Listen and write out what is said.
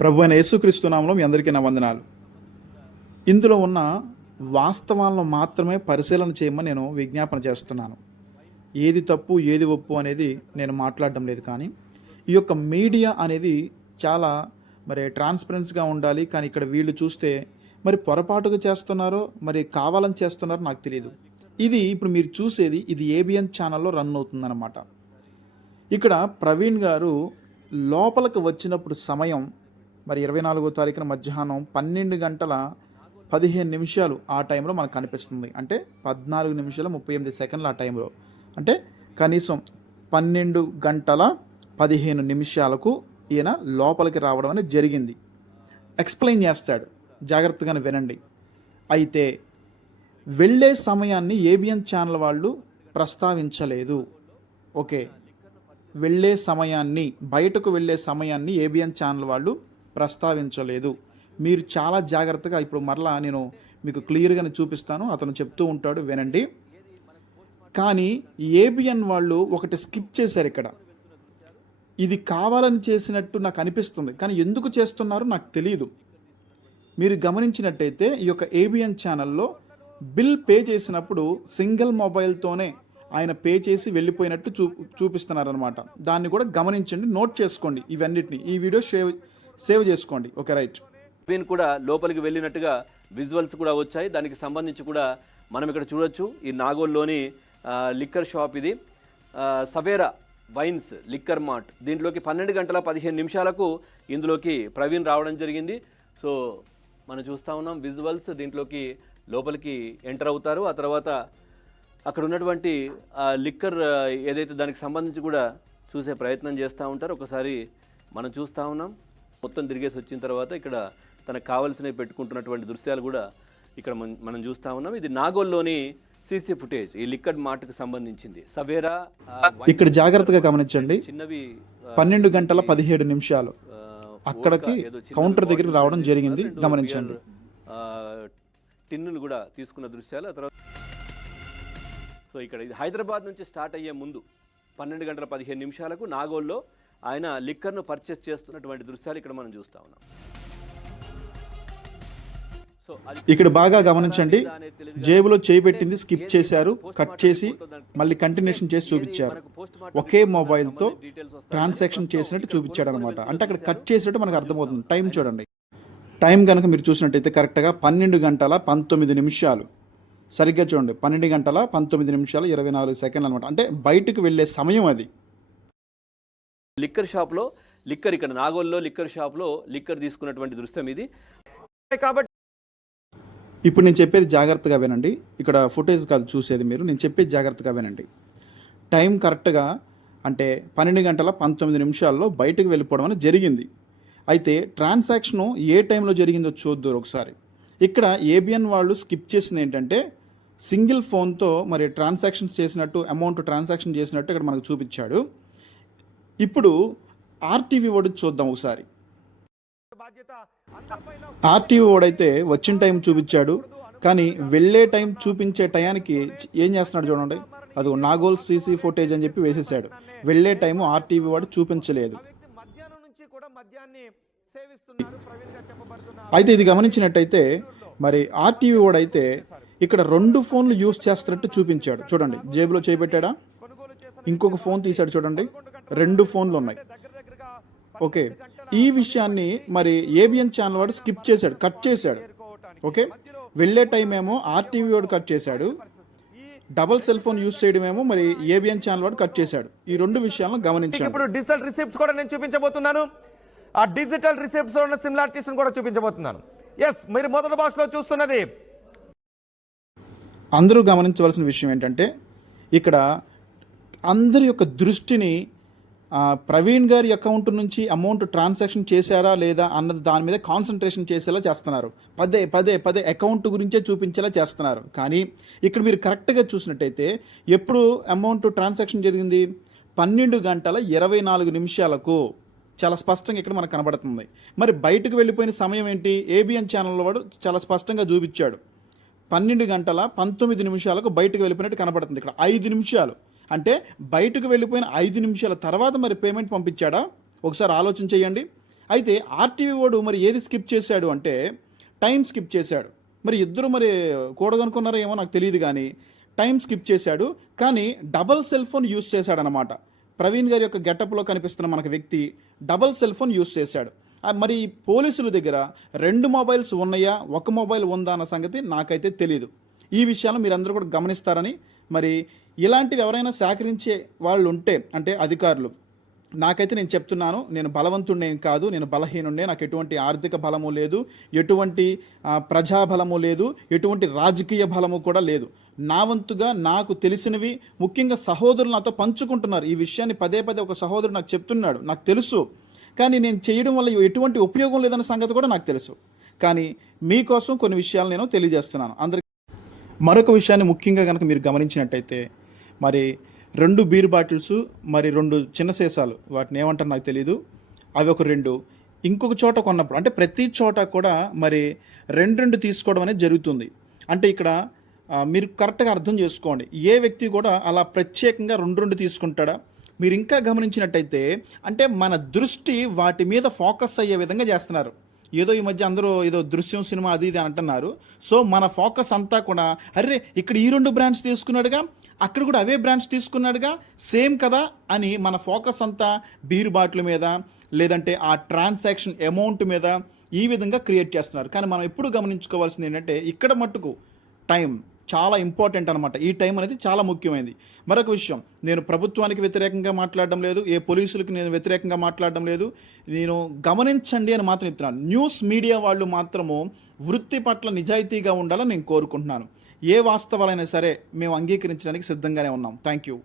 ప్రభు అయిన యేసుక్రీస్తు నామంలో మీ అందరికీ నా వందనాలు. ఇందులో ఉన్న వాస్తవాలను మాత్రమే పరిశీలన చేయమని నేను విజ్ఞాపన చేస్తున్నాను. ఏది తప్పు ఏది ఒప్పు అనేది నేను మాట్లాడడం లేదు కానీ ఈ యొక్క మీడియా అనేది చాలా మరి ట్రాన్స్పరెన్స్గా ఉండాలి. కానీ ఇక్కడ వీళ్ళు చూస్తే మరి పొరపాటుగా చేస్తున్నారో మరి కావాలని చేస్తున్నారో నాకు తెలియదు ఇది ఇప్పుడు మీరు చూసేది ఇది ఏబిఎన్ ఛానల్లో రన్ అవుతుందన్నమాట. ఇక్కడ ప్రవీణ్ గారు లోపలికి వచ్చినప్పుడు సమయం మరి ఇరవై నాలుగో తారీఖున మధ్యాహ్నం పన్నెండు గంటల పదిహేను నిమిషాలు ఆ టైంలో మనకు కనిపిస్తుంది. అంటే పద్నాలుగు నిమిషాల ముప్పై ఎనిమిది సెకండ్లు ఆ టైంలో. అంటే కనీసం పన్నెండు గంటల పదిహేను నిమిషాలకు ఈయన లోపలికి రావడం అనేది జరిగింది. ఎక్స్ప్లెయిన్ చేస్తాడు. జాగ్రత్తగానే వినండి. అయితే వెళ్ళే సమయాన్ని ఏబిఎన్ ఛానల్ వాళ్ళు ప్రస్తావించలేదు. ఓకే. వెళ్ళే సమయాన్ని బయటకు వెళ్ళే సమయాన్ని ఏబిఎన్ ఛానల్ వాళ్ళు ప్రస్తావించలేదు. మీరు చాలా జాగ్రత్తగా ఇప్పుడు మరలా నేను మీకు క్లియర్గానే చూపిస్తాను. అతను చెప్తూ ఉంటాడు వినండి. కానీ ఏబిఎన్ వాళ్ళు ఒకటి స్కిప్ చేశారు ఇక్కడ. ఇది కావాలని చేసినట్టు నాకు అనిపిస్తుంది. కానీ ఎందుకు చేస్తున్నారో నాకు తెలియదు మీరు గమనించినట్టయితే ఈ యొక్క ఏబిఎన్ ఛానల్లో బిల్ పే చేసినప్పుడు సింగిల్ మొబైల్తోనే ఆయన పే చేసి వెళ్ళిపోయినట్టు చూ చూపిస్తున్నారనమాట దాన్ని కూడా గమనించండి నోట్ చేసుకోండి ఇవన్నిటిని. ఈ వీడియో షేర్ సేవ్ చేసుకోండి. Okay right. ప్రవీణ్ కూడా లోపలికి వెళ్ళినట్టుగా విజువల్స్ కూడా వచ్చాయి. దానికి సంబంధించి కూడా మనం ఇక్కడ చూడొచ్చు. ఈ నాగోల్లోని లిక్కర్ షాప్ ఇది. Savera wines liquor mart. దీంట్లోకి పన్నెండు గంటల పదిహేను నిమిషాలకు ఇందులోకి ప్రవీణ్ రావడం జరిగింది. సో మనం చూస్తా ఉన్నాం విజువల్స్. దీంట్లోకి లోపలికి ఎంటర్ అవుతారు. ఆ తర్వాత అక్కడ ఉన్నటువంటి లిక్కర్ ఏదైతే దానికి సంబంధించి కూడా చూసే ప్రయత్నం చేస్తూ ఉంటారు ఒకసారి మనం చూస్తూ ఉన్నాం. మొత్తం తిరిగేసి వచ్చిన తర్వాత ఇక్కడ తనకు కావాల్సినవి పెట్టుకుంటున్నటువంటి దృశ్యాలు కూడా ఇక్కడ మన- చూస్తూ ఉన్నాం. ఇది నాగోల్లోని సీసీ ఫుటేజ్ ఈ లిక్కర్ మార్ట్కి సంబంధించింది. సవేరా ఇక్కడ జాగ్రత్తగా గమనించండి. చిన్నవి పన్నెండు గంటల పదిహేడు నిమిషాలు. అక్కడికి కౌంటర్ దగ్గరికి రావడం జరిగింది. గమనించండి. టిన్నులు కూడా తీసుకున్న దృశ్యాలు. ఆ తర్వాత సో ఇక్కడ ఇది హైదరాబాద్ నుంచి స్టార్ట్ అయ్యే ముందు పన్నెండు గంటల పదిహేను నిమిషాలకు నాగోల్లో ఆయన లిక్కర్ను పర్చేస్ చేస్తున్నటువంటి దృశ్యాలు ఇక్కడ మనం చూస్తా ఉన్నాం. ఇక్కడ బాగా గమనించండి. జేబులో చేయి పెట్టింది స్కిప్ చేశారు కట్ చేసి మళ్ళీ కంటిన్యూషన్ చేసి చూపించారు. ఒకే మొబైల్తో డీటెయిల్స్ వస్తాయి. ట్రాన్సాక్షన్ చేసినట్టు చూపించాడు అనమాట అంటే అక్కడ కట్ చేసినట్టు మనకు అర్థమవుతుంది. టైం చూడండి. టైం కనుక మీరు చూసినట్టయితే కరెక్ట్గా పన్నెండు గంటల పంతొమ్మిది నిమిషాలు. సరిగ్గా చూడండి. పన్నెండు గంటల పంతొమ్మిది నిమిషాలు ఇరవై నాలుగు సెకండ్లు అనమాట అంటే బయటకు వెళ్ళే సమయం అది. లిక్కర్ షాప్లో లిక్కర్ ఇక్కడ నాగోల్లో లిక్కర్ షాప్లో లిక్కర్ తీసుకున్నటువంటి దృశ్యం ఇది. కాబట్టి ఇప్పుడు నేను చెప్పేది జాగ్రత్తగా వినండి. ఇక్కడ ఫుటేజ్ కాదు చూసేది మీరు. నేను చెప్పేది జాగ్రత్తగా వినండి. టైం కరెక్ట్గా అంటే పన్నెండు గంటల పంతొమ్మిది నిమిషాల్లో బయటకు వెళ్ళిపోవడం అనేది జరిగింది. అయితే ట్రాన్సాక్షన్ ఏ టైంలో జరిగిందో చూద్దరు ఒకసారి. ఇక్కడ ఏబిఎన్ వాళ్ళు స్కిప్ చేసింది ఏంటంటే సింగిల్ ఫోన్తో మరి ట్రాన్సాక్షన్స్ చేసినట్టు అమౌంట్ ట్రాన్సాక్షన్ చేసినట్టు ఇక్కడ మనకు చూపించాడు. ఇప్పుడు ఆర్టీవీ వాడు చూద్దాం ఒకసారి. బాధ్యత ఆర్టీవీ వాడైతే వచ్చిన టైం చూపించాడు కానీ వెళ్ళే టైం చూపించే టయానికి ఏం చేస్తున్నాడు చూడండి. అది నాగోల్ సీసీ ఫుటేజ్ అని చెప్పి వేసేసాడు. వెళ్ళే టైము ఆర్టీవీ వాడు చూపించలేదు. మధ్యాహ్నం అయితే ఇది గమనించినట్టయితే మరి ఆర్టీవీ వాడైతే ఇక్కడ రెండు ఫోన్లు యూస్ చేస్తున్నట్టు చూపించాడు. చూడండి జేబులో చేపెట్టాడా ఇంకొక ఫోన్ తీశాడు చూడండి. రెండు ఫోన్లు ఉన్నాయి. ఓకే. ఈ విషయాన్ని మరి ఏబిఎన్ ఛానల్ వాడు స్కిప్ చేశాడు కట్ చేశాడు. ఓకే. వెళ్ళే టైం ఏమో ఆర్టీవీ వాడు కట్ చేశాడు. డబల్ సెల్ ఫోన్ యూస్ చేయడం ఏమో మరి ఏబిఎన్ ఛానల్ వాడు కట్ చేశాడు. ఈ రెండు విషయాలను మీకు గమనించండి ఇప్పుడు డిజిటల్ రిసిప్ట్స్ కూడా నేను చూపించబోతున్నాను. ఆ డిజిటల్ రిసిప్ట్స్ ఉన్న సిమిలారిటీస్ కూడా చూపించబోతున్నాను. ఎస్ మీరు మొదటి బాక్స్లో చూస్తున్నది. అందరూ గమనించవలసిన విషయం ఏంటంటే ఇక్కడ అందరి యొక్క దృష్టిని ప్రవీణ్ గారి అకౌంట్ నుంచి అమౌంట్ ట్రాన్సాక్షన్ చేశారా లేదా అన్నది దాని మీద కాన్సన్ట్రేషన్ చేసేలా చేస్తున్నారు. పదే పదే పదే అకౌంట్ గురించే చూపించేలా చేస్తున్నారు. కానీ ఇక్కడ మీరు కరెక్ట్గా చూసినట్టయితే ఎప్పుడు అమౌంట్ ట్రాన్సాక్షన్ జరిగింది? పన్నెండు గంటల ఇరవై నాలుగు నిమిషాలకు. చాలా స్పష్టంగా ఇక్కడ మనకు కనబడుతుంది. మరి బయటకు వెళ్ళిపోయిన సమయం ఏంటి? ఏబిఎన్ ఛానల్ వాడు చాలా స్పష్టంగా చూపించాడు. పన్నెండు గంటల పంతొమ్మిది నిమిషాలకు బయటకు వెళ్ళిపోయినట్టు కనబడుతుంది. ఇక్కడ ఐదు నిమిషాలు. అంటే బయటకు వెళ్ళిపోయిన ఐదు నిమిషాల తర్వాత మరి పేమెంట్ పంపించాడా? ఒకసారి ఆలోచన చేయండి. అయితే ఆర్టీవీ వాడు మరి ఏది స్కిప్ చేశాడు అంటే టైం స్కిప్ చేశాడు. మరి ఇద్దరు మరి కూడదనుకున్నారో ఏమో నాకు తెలియదు కానీ టైం స్కిప్ చేశాడు. కానీ డబల్ సెల్ ఫోన్ యూస్ చేశాడనమాట ప్రవీణ్ గారి యొక్క గెటప్లో కనిపిస్తున్న మనకు వ్యక్తి డబల్ సెల్ ఫోన్ యూస్ చేశాడు. మరి పోలీసుల దగ్గర రెండు మొబైల్స్ ఉన్నాయా? ఒక మొబైల్ ఉందా అన్న సంగతి నాకైతే తెలియదు ఈ విషయాలు మీరందరూ కూడా గమనిస్తారని మరి ఇలాంటివి ఎవరైనా సేకరించే వాళ్ళు ఉంటే అంటే అధికారులు నాకైతే నేను చెప్తున్నాను నేను బలవంతుడినేం కాదు నేను బలహీనుడే నాకు ఎటువంటి ఆర్థిక బలము లేదు ఎటువంటి ప్రజాబలము లేదు ఎటువంటి రాజకీయ బలము కూడా లేదు. నా వంతుగా నాకు తెలిసినవి ముఖ్యంగా సహోదరులు నాతో పంచుకుంటున్నారు. ఈ విషయాన్ని పదే పదే ఒక సహోదరుడు నాకు చెప్తున్నాడు నాకు తెలుసు. కానీ నేను చేయడం వల్ల ఎటువంటి ఉపయోగం లేదన్న సంగతి కూడా నాకు తెలుసు. కానీ మీకోసం కొన్ని విషయాలు నేను తెలియజేస్తున్నాను. అందరికి మరొక విషయాన్ని ముఖ్యంగా కనుక మీరు గమనించినట్టయితే మరి రెండు బీర్ బాటిల్స్ మరి రెండు చిన్న సీసాలు. వాటిని ఏమంటారు నాకు తెలియదు అవి ఒక రెండు. ఇంకొక చోట కొన్నప్పుడు అంటే ప్రతి చోట కూడా మరి రెండు రెండు తీసుకోవడం అనేది జరుగుతుంది. అంటే ఇక్కడ మీరు కరెక్ట్గా అర్థం చేసుకోండి. ఏ వ్యక్తి కూడా అలా ప్రత్యేకంగా రెండు రెండు తీసుకుంటాడా? మీరు ఇంకా గమనించినట్టయితే అంటే మన దృష్టి వాటి మీద ఫోకస్ అయ్యే విధంగా చేస్తున్నారు. ఏదో ఈ మధ్య అందరూ ఏదో దృశ్యం సినిమా అది ఇది అని అంటున్నారు. సో మన ఫోకస్ అంతా కూడా అరే ఇక్కడ ఈ రెండు బ్రాండ్స్ తీసుకున్నాడుగా అక్కడ కూడా అవే బ్రాండ్స్ తీసుకున్నాడుగా సేమ్ కదా అని మన ఫోకస్ అంతా బీర్ బాటిల్ మీద లేదంటే ఆ ట్రాన్సాక్షన్ అమౌంట్ మీద ఈ విధంగా క్రియేట్ చేస్తున్నారు. కానీ మనం ఎప్పుడు గమనించుకోవాల్సింది ఏంటంటే ఇక్కడ మట్టుకు టైం చాలా ఇంపార్టెంట్ అనమాట ఈ టైం అనేది చాలా ముఖ్యమైనది. మరొక విషయం నేను ప్రభుత్వానికి వ్యతిరేకంగా మాట్లాడడం లేదు ఏ పోలీసులకు నేను వ్యతిరేకంగా మాట్లాడడం లేదు. నేను గమనించండి అని మాత్రం చెప్తున్నాను న్యూస్ మీడియా వాళ్ళు మాత్రము వృత్తి పట్ల నిజాయితీగా ఉండాలని నేను కోరుకుంటున్నాను. ఏ వాస్తవాలైనా సరే మేము అంగీకరించడానికి సిద్ధంగానే ఉన్నాం. Thank you